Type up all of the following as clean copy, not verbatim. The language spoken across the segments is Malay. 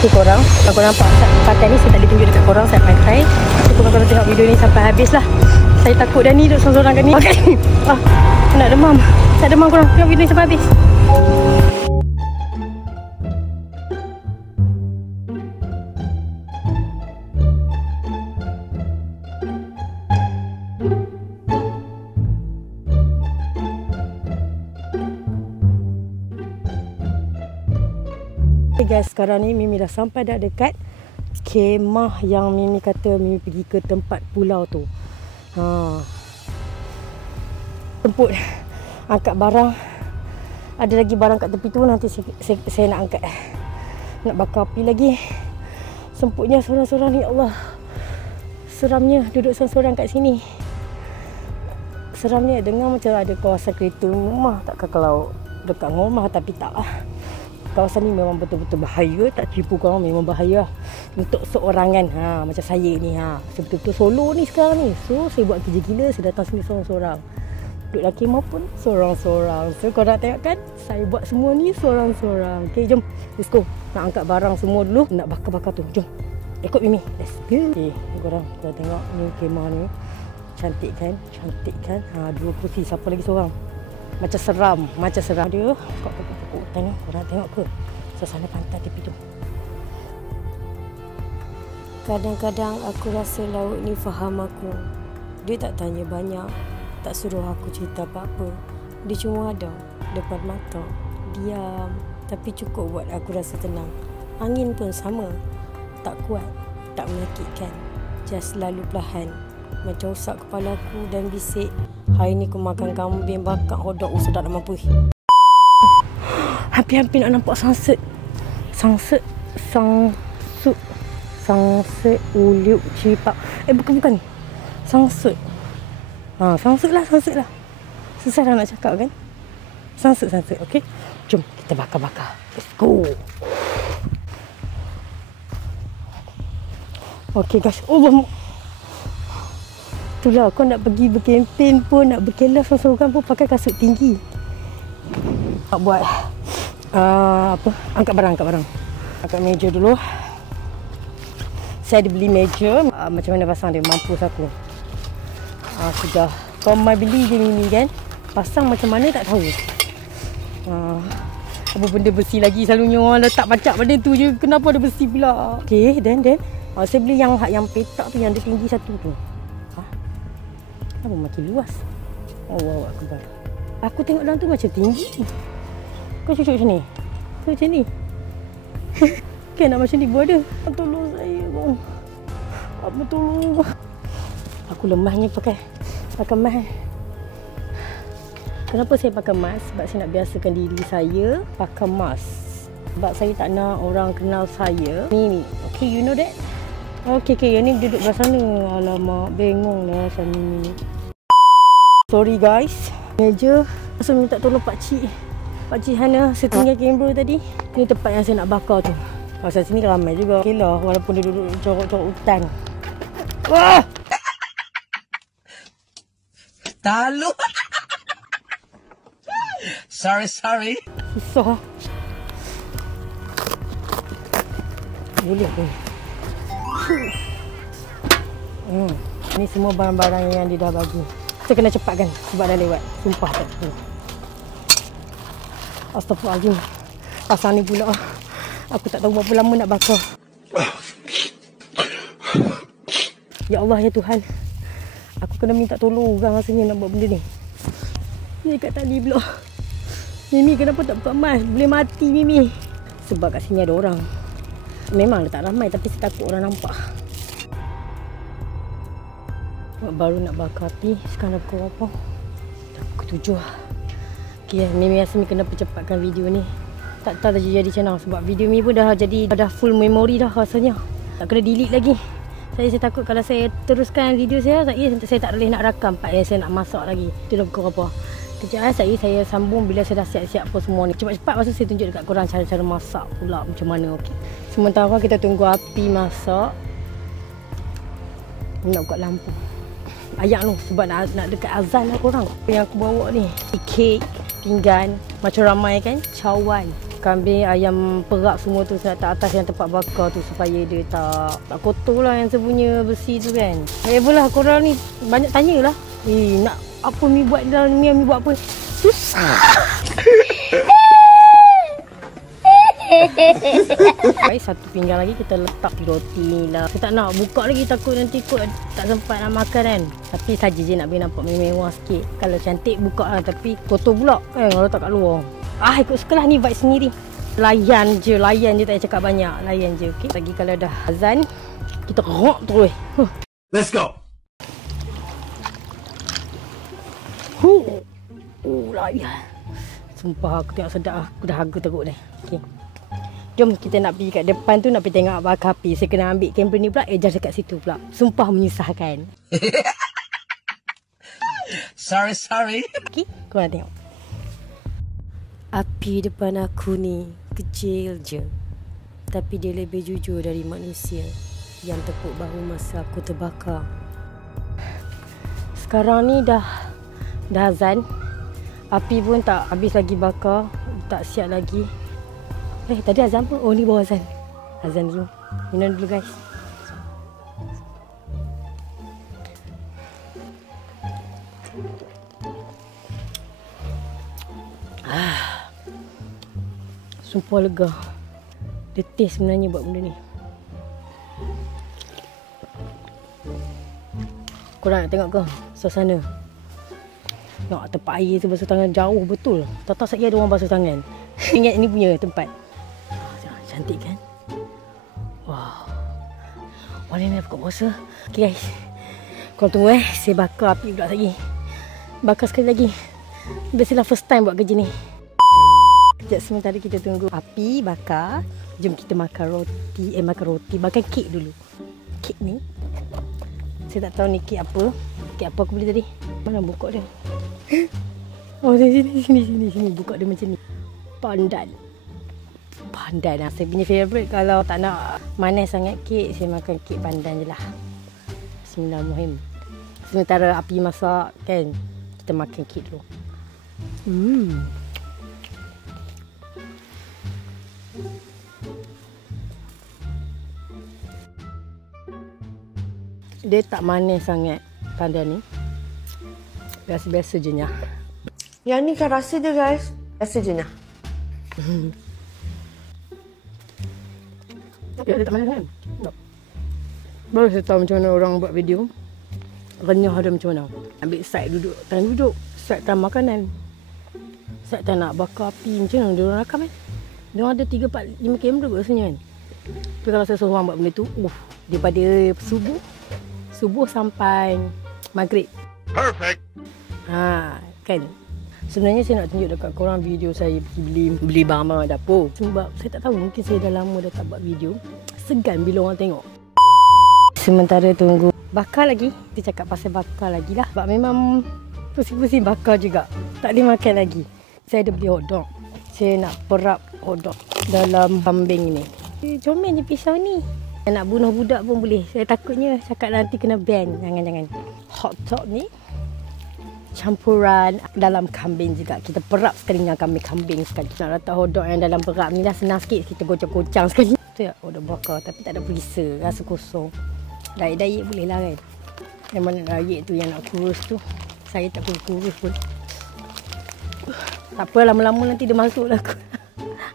kasih korang. Kalau korang nampak pakai ni, saya tak boleh tunjuk dekat korang. Saya pakai. Tapi korang tengok video ni sampai habis lah. Saya takut dah ni duduk sorang-sorang kat ni. Okay. Nak demam. Tak demam korang. Tengok video ni sampai habis. Guys, sekarang ni Mimi dah sampai dah dekat kemah yang Mimi kata Mimi pergi ke tempat pulau tu. Temput angkat barang. Ada lagi barang kat tepi tu, nanti saya nak angkat. Nak bakar api lagi. Semputnya sorang-sorang ni, Allah. Seramnya duduk sorang-sorang kat sini. Seramnya dengar macam ada kawasan kereta rumah. Takkan kalau dekat rumah, tapi tak lah. Kawasan ni memang betul-betul bahaya. Tak tipu korang, memang bahaya untuk seorangan. Macam saya ni. Saya betul-betul solo ni sekarang ni. So saya buat kerja gila. Saya datang sini sorang-sorang. Duduk dalam kemah pun sorang-sorang. So korang tengok kan, saya buat semua ni sorang-sorang. Okay, jom, let's go. Nak angkat barang semua dulu. Nak bakar-bakar tu. Jom, ikut Mimi. Let's go. Okay, korang tengok ni kemah ni. Cantik kan? Cantik kan? Dua kursi. Siapa lagi seorang? Macam seram. Macam seram. Dia kat pokok-pokok. Tengok. Korang tengok ke? Suasana pantai tepi tu. Kadang-kadang aku rasa laut ni faham aku. Dia tak tanya banyak. Tak suruh aku cerita apa-apa. Dia cuma ada depan mata. Diam. Tapi cukup buat aku rasa tenang. Angin pun sama. Tak kuat. Tak menyakitkan. Just lalu perlahan. Macam usap kepala aku dan bisik, hari ni aku makan kambing bakar hodok sedap nak mampu. Hampir-hampir nak nampak sunset. Sunset Uliuk Cipak. Bukan. Sunset. Sunset lah. Susah dah nak cakap kan. Sunset. Okay. Jom kita bakar-bakar. Let's go. Okay guys. Itulah, kau nak pergi berkempen pun, nak berkelas sorang-sorang pun pakai kasut tinggi. Nak buat angkat barang. Angkat meja dulu. Saya ada beli meja. Macam mana pasang dia, mampus aku. Sudah. Kau mai beli je Mimi kan, pasang macam mana tak tahu. Apa benda besi lagi, selalunya orang letak pacak pada tu je. Kenapa ada besi pula? Okay, then saya beli yang petak tu, yang ada tinggi satu tu. Kenapa makin luas? Allahu Akbar. Aku tengok dalam tu macam tinggi. Kau cucuk macam ni? Kau macam ni? Kan nak macam ni pun ada. Tolong saya bang. Apa tolong? Aku lemahnya pakai mask. Kenapa saya pakai mask? Sebab saya nak biasakan diri saya pakai mask. Sebab saya tak nak orang kenal saya. Ni. Okay, you know that? Okay, yang ni duduk kat sana. Alamak, bengong lah sana ni. Sorry guys. Meja. Masa minta tolong pakcik Hana setinggal kamera tadi. Ni tempat yang saya nak bakar tu. Pasal sini ramai juga. Okay lah, walaupun dia duduk corok-corok hutan. Wah! Talo. Sorry. Susah. Boleh pun. Ni semua barang-barang yang dia dah bagi. Kita kena cepatkan sebab dah lewat. Sumpah tak. Astaghfirullahaladzim. Pasang ni pula. Aku tak tahu berapa lama nak bakar. Ya Allah, ya Tuhan. Aku kena minta tolong orang rasanya nak buat benda ni. Ni kat tali pula. Mimi kenapa tak buka mask? Boleh mati Mimi. Sebab kat sini ada orang. Memang tak ramai tapi saya takut orang nampak. Baru nak bakar api. Sekarang pukul berapa? Dah pukul 7 lah. Okay, Mimi rasa Mimi kena percepatkan video ni. Tak tahu dah jadi macam mana. Sebab video Mimi pun dah jadi, dah full memory dah rasanya. Tak kena delete lagi. Saya takut kalau saya teruskan video saya tak boleh nak rakam part yang saya nak masak lagi. Itu dah pukul berapa? Kejap saya sambung bila saya dah siap-siap apa semua ni. Cepat-cepat masa saya tunjuk dekat korang cara-cara masak pula macam mana. Okay. Sementara kita tunggu api masak. Nak buka lampu. Ayak tu sebab nak dekat azan lah korang. Yang aku bawa ni kek, pinggan, macam ramai kan, cawan. Kambing, ayam perak semua tu saya letak atas yang tempat bakar tu supaya dia tak kotor lah yang sebenarnya besi tu kan. Lah korang ni banyak tanyalah. Nak apa mi buat dalam ni, mi buat apa? Susah. Baik, satu pinggan lagi kita letak roti ni lah. Saya tak nak buka lagi, takut nanti kot tak sempat nak makan kan. Tapi saja je nak bagi nampak mewah sikit. Kalau cantik buka lah, tapi kotor pula kan kalau letak kat luar. Ikut sekolah ni vibe sendiri. Layan je tak payah cakap banyak. Layan je, okey. Lagi kalau dah azan, kita rock terus. Let's go. Layan. Sumpah aku tengok sedap lah. Aku dah haga teruk dah. Okey. Jom kita nak pergi kat depan tu, nak pergi tengok bakar api. Saya kena ambil kamera ni pula, just dekat situ pula. Sumpah menyusahkan. Sorry. Okey, korang tengok. Api depan aku ni kecil je, tapi dia lebih jujur dari manusia yang tepuk bahu masa aku terbakar. Sekarang ni dah azan. Api pun tak habis lagi bakar, tak siap lagi. Tadi azan pun. Oh, ni bawa azan. Azan dulu. Minum dulu guys. Sumpah lega. Dia taste sebenarnya buat benda ni. Korang nak tengok ke suasana? Tengok tempat air tu basuh tangan jauh betul. Tak tahu saya ada orang basuh tangan. Ingat ini punya tempat. Cantik kan? Wow. Warna ni buka puasa. Okay guys. Korang tunggu saya bakar api pula lagi. Bakar sekali lagi. Biasalah first time buat kerja ni. Sekejap sementara kita tunggu api bakar. Jom kita makan roti. Makan kek dulu. Kek ni. Saya tak tahu ni kek apa. Kek apa aku beli tadi. Mana buka dia? Oh, sini. Buka dia macam ni. Pandan. Saya punya favourite. Kalau tak nak manis sangat kek, saya makan kek pandan je lah. Bismillahirrahmanirrahim. Sementara api masak kan, kita makan kek dulu. Dia tak manis sangat pandan ni. Biasa-biasa je nyah. Yang ni kan rasa dia guys. Rasa je nyah. Dia tak manis kan? Tak. Baru saya tahu macam mana orang buat video. Renyah dia macam mana. Ambil side duduk. Time duduk. Side time makanan. Side time nak bakar api. Macam mana dia orang rakam kan? Dia orang ada 3, 4, 5 kamera kot rasanya kan. Tapi kalau saya suruh orang buat benda tu, daripada subuh sampai maghrib. Perfect. Kan. Sebenarnya saya nak tunjuk dekat korang video saya pergi beli barang-barang dapur. Sebab saya tak tahu, mungkin saya dah lama dah tak buat video. Segan bila orang tengok. Sementara tunggu bakar lagi. Kita cakap pasal bakar lagi lah. Sebab memang pusing-pusing bakar juga. Tak boleh makan lagi. Saya ada beli hotdog. Saya nak perap hotdog dalam kambing ni. Comel je pisau ni. Nak bunuh budak pun boleh. Saya takutnya cakap nanti kena ban. Jangan. Hotdog ni campuran dalam kambing juga. Kita perap sekali dengan kambing sekali. Kita nak letak hotdog yang dalam perap ni lah senang sikit. Kita gocang-gocang sekali. Tu ya, hotdog bakar tapi tak ada perisa. Rasa kosong. Diet boleh lah kan. Yang mana diet tu yang nak kurus tu. Saya tak kurus pun. Tak apa, lama-lama nanti dia masuk lah aku.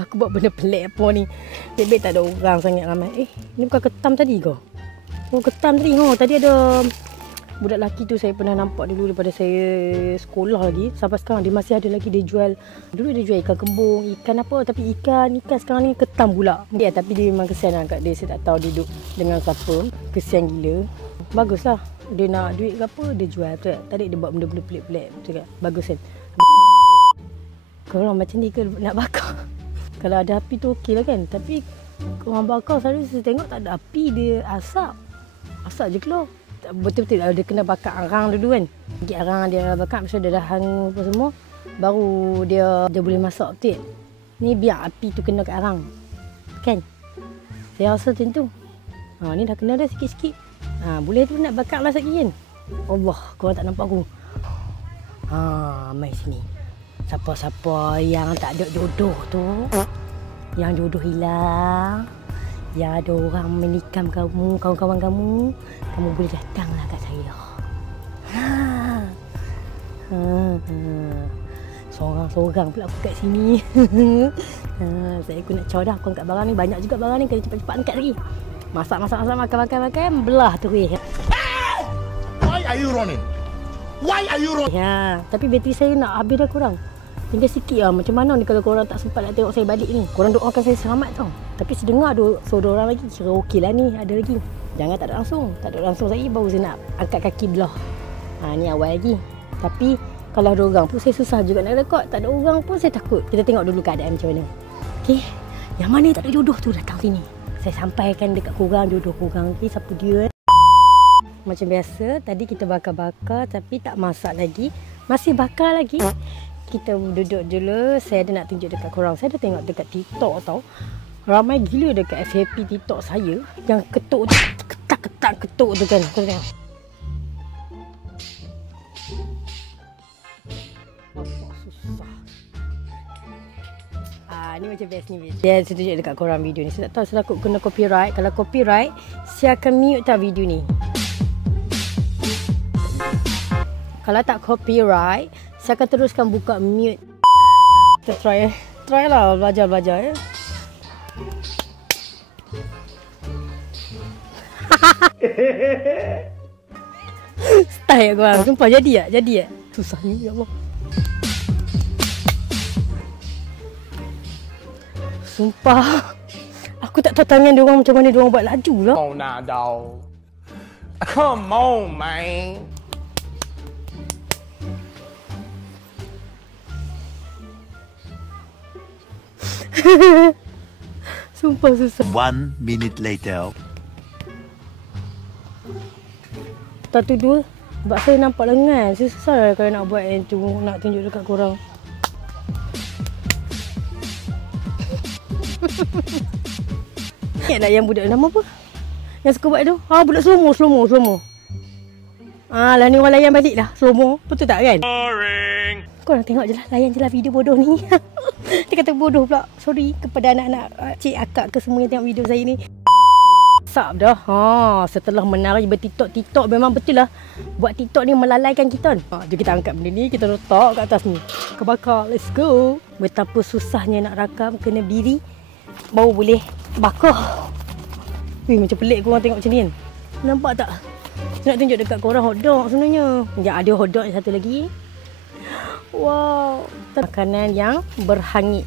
Aku buat benda pelik apa ni. Baik-baik tak ada orang sangat ramai. Ni bukan ketam tadi ke? Oh, ketam tadi. Tadi ada budak lelaki tu saya pernah nampak dulu daripada saya sekolah lagi. Sampai sekarang dia masih ada lagi dia jual. Dulu dia jual ikan kembung, ikan apa. Tapi ikan sekarang ni ketam pula. Ya, tapi dia memang kesian lah kat dia. Saya tak tahu dia duduk dengan siapa. Kesian gila. Baguslah. Dia nak duit ke apa, dia jual. Tadi dia buat benda-benda pelik-pelik. Bagus kan. Korang macam ni ke nak bakar? Kalau ada api tu okey lah kan. Tapi orang bakar selalu saya tengok tak ada api. Dia asap. Asap je keluar. Betul-betul dia kena bakar arang dulu kan. Bagi arang dia bakar. Masa dia dah hang apa semua. Baru dia boleh masak betul. Ni biar api tu kena kat arang. Kan? Saya rasa macam tu. Ni dah kena dah sikit-sikit. Boleh tu nak bakar lah lagi kan. Allah, korang tak nampak aku. Mai sini. Siapa-siapa yang tak ada jodoh tu, Yang jodoh hilang, yang ada orang menikam kamu, kawan-kawan kamu, kamu boleh datanglah kat saya. Seorang-seorang pula aku kat sini. Saya nak codah aku angkat barang ni. Banyak juga barang ni, kena cepat-cepat angkat lagi. Masak, makan, belah tu weh. Why are you running? Why are you running? Ya, tapi bateri saya nak habis dah korang. Tinggal sikit lah. Macam mana ni kalau korang tak sempat nak tengok saya balik ni. Korang doakan saya selamat tau. Tapi sedengar ada seorang lagi. Kira okey lah ni, ada lagi. Jangan tak ada langsung. Tak ada langsung saya baru saya nak angkat kaki belah. Ni awal lagi. Tapi kalau ada orang pun saya susah juga nak rekod. Tak ada orang pun saya takut. Kita tengok dulu keadaan macam mana. Okey. Yang mana tak ada jodoh tu datang sini. Saya sampaikan dekat korang jodoh korang. Okey, siapa dia. Macam biasa, tadi kita bakar-bakar tapi tak masak lagi. Masih bakar lagi. Kita duduk dulu. Saya ada nak tunjuk dekat korang. Saya ada tengok dekat TikTok tau. Ramai gila dekat FYP TikTok saya. Yang ketuk tu, ketak-ketak ketuk tu kan. Kau tengok. Susah. Ni macam best ni. Saya tunjuk dekat korang video ni. Saya tak tahu saya takut kena copyright. Kalau copyright, saya akan mute tak video ni. Kalau tak copyright, saya akan teruskan buka mute. Kita try. Try lah belajar-belajar ya. Style korang. Sumpah jadi tak? Jadi tak? Susah ni ya Allah. Sumpah. Aku tak tahu tangan dia orang macam mana dia orang buat laju lah. Come on now, dog. Come on, man. Sumpah susah. 1 minute later. Satu dua. Sebab saya nampak lengan. Saya susah lah kalau nak buat yang tu. Nak tunjuk dekat korang. Ingat tak yang budak nama apa? Yang suka buat tu? Budak slow-mo. Lah ni orang layan balik dah. Slow-mo. Betul tak kan? Boring. Korang tengok je lah. Layan je lah video bodoh ni. Dia kata bodoh pula. Sorry kepada anak-anak cik akak ke semua yang tengok video saya ni. Sap dah. Setelah menari bertiktok memang betul lah. Buat TikTok ni melalaikan kita. Jom kita angkat benda ni. Kita letak kat atas ni. Kebakar. Let's go. Betapa susahnya nak rakam. Kena berdiri. Baru boleh bakar. Macam pelik korang tengok macam ni kan. Nampak tak? Nak tunjuk dekat korang hotdog sebenarnya. Ya, ada hotdog yang satu lagi. Wow. Makanan yang berhangit.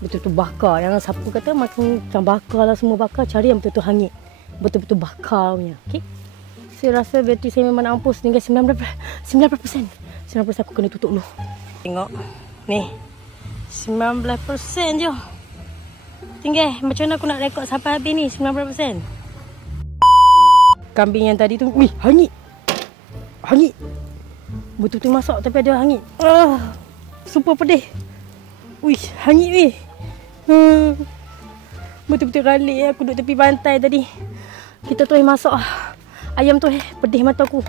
Betul-betul bakar. Yang siapa kata makan macam bakar lah, semua bakar. Cari yang betul-betul hangit. Betul-betul bakar punya. Okay. Saya rasa bateri saya memang nak mampus. Tinggal 19%. 19% aku kena tutup dulu. Tengok. Ni. 19% je. Tinggal. Macam mana aku nak rekod sampai habis ni. 19%. Kambing yang tadi tu. Wih, hangit. Hangit. Betul-betul masak tapi ada hangit. Super pedih. Wih, hangit weh. Betul-betul ralik aku duduk tepi pantai tadi. Kita terus masak ayam tu pedih mata aku.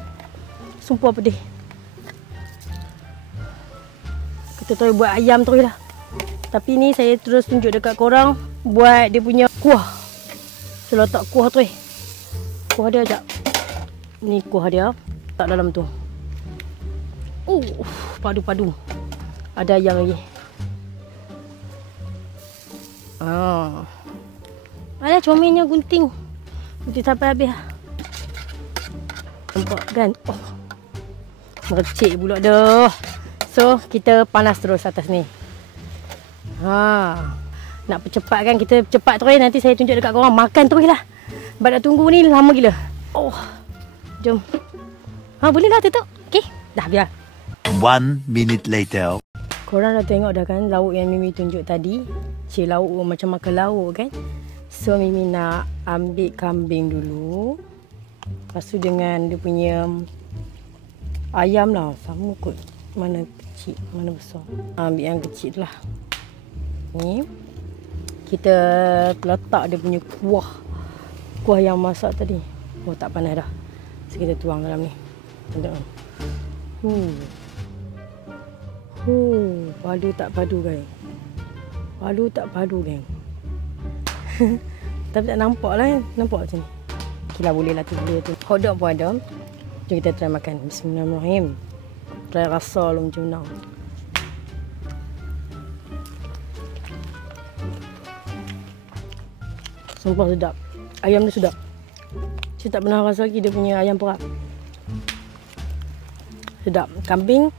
Sumpah pedih. Kita terus buat ayam terus lah. Tapi ni saya terus tunjuk dekat korang buat dia punya kuah. Saya letak kuah terus. Kuah dia sekejap. Ni kuah dia. Tak dalam tu. Padu-padu. Ada ayam lagi. Ada comelnya gunting. Gunting sampai habis. Nampak kan? Mercik pula dah. So, kita panas terus atas ni. Nak percepatkan, kita cepat terus. Nanti saya tunjuk dekat korang. Makan terus lah. Sebab nak tunggu ni lama gila. Jom. Boleh lah tutup. Okay. Dah biar. 1 minute later. Korang dah tengok dah kan lauk yang Mimi tunjuk tadi. Cik lauk macam makan lauk kan. So Mimi nak ambil kambing dulu. Lepas tu dengan dia punya ayam lah. Sama kot. Mana kecil, mana besar. Ambil yang kecil lah. Ni. Kita letak dia punya kuah. Kuah yang masak tadi. Tak panas dah. So kita tuang dalam ni. Tengok. Padu tak padu guys. Palu tak palu geng. Tapi tak nampak lah kan. Nampak macam ni. Okay lah, boleh lah tu. Hotdog pun ada. Jom kita try makan. Bismillahirrahmanirrahim. Try rasa lah macam mana. Sumpah sedap. Ayam dia sedap. Saya tak pernah rasa lagi dia punya ayam perak. Sedap. Kambing,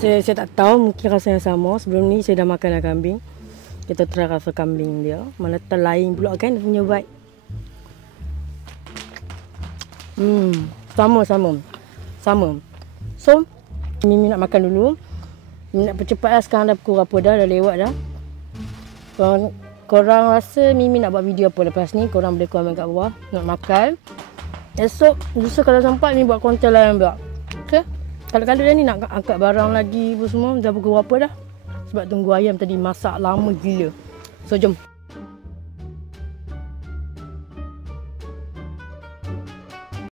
saya tak tahu, mungkin rasa yang sama. Sebelum ni saya dah makan dah kambing. Kita try rasa kambing dia. Mana terlain pula kan dia punya vibe. Sama. So, Mimi nak makan dulu. Mimi nak percepat lah. Sekarang dah pukul berapa dah lewat dah. Korang rasa Mimi nak buat video apa lepas ni? Korang boleh komen kat bawah. Nak makan. Esok, lusa kalau sempat Mimi buat konten lain pula. Okay? Kalau-kalau dah ni nak angkat barang lagi semua. Dah pukul berapa dah? Sebab tunggu ayam tadi masak lama gila. So, jom.